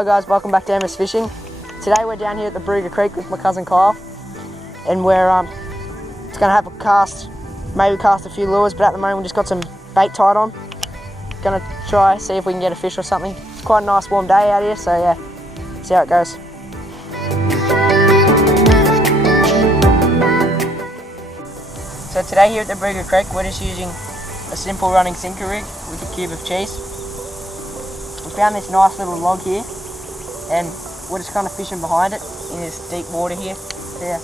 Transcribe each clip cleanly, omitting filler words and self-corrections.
Hi guys, welcome back to Emma's Fishing. Today we're down here at the Barooga Creek with my cousin Kyle, and we're just gonna have a cast, maybe cast a few lures, but at the moment we just got some bait tied on. Gonna try see if we can get a fish or something. It's quite a nice warm day out here, so yeah, see how it goes. So today here at the Barooga Creek we're just using a simple running sinker rig with a cube of cheese. We found this nice little log here, and we're just kind of fishing behind it in this deep water here. So yeah.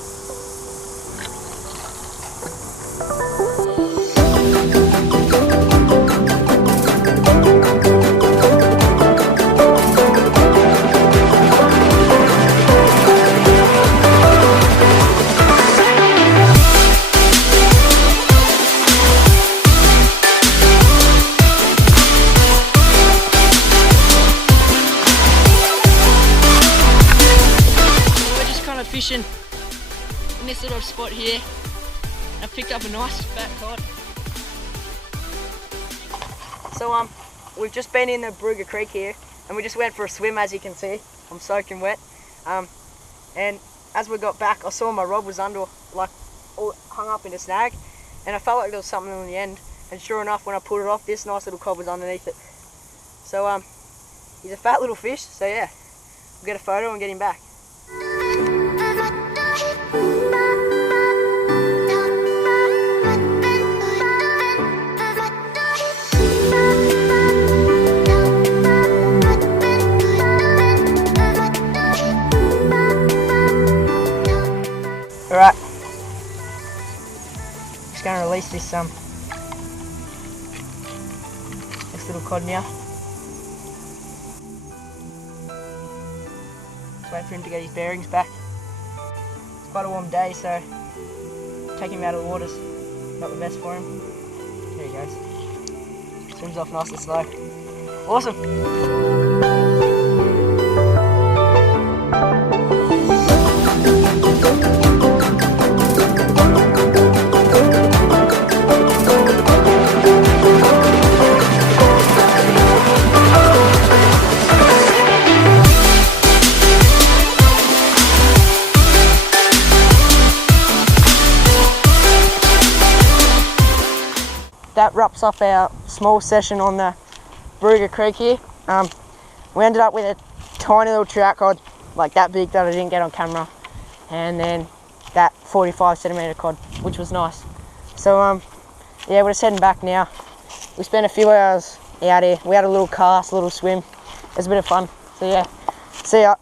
Fishing in this little spot here. I picked up a nice fat cod. So we've just been in the Barooga Creek here, and we just went for a swim. As you can see, I'm soaking wet. And as we got back, I saw my rod was under, like, all hung up in a snag, and I felt like there was something on the end. And sure enough, when I pulled it off, this nice little cod was underneath it. So he's a fat little fish. So yeah, we'll get a photo and get him back. Alright, just going to release this little cod now. Just wait for him to get his bearings back. It's quite a warm day, so taking him out of the water's not the best for him. There he goes. Swims off nice and slow. Awesome! That wraps up our small session on the Barooga Creek here. We ended up with a tiny little trout cod, like that big, that I didn't get on camera, and then that 45 centimetre cod, which was nice. So yeah, we're just heading back now. We spent a few hours out here. We had a little cast, a little swim. It was a bit of fun. So yeah, see ya.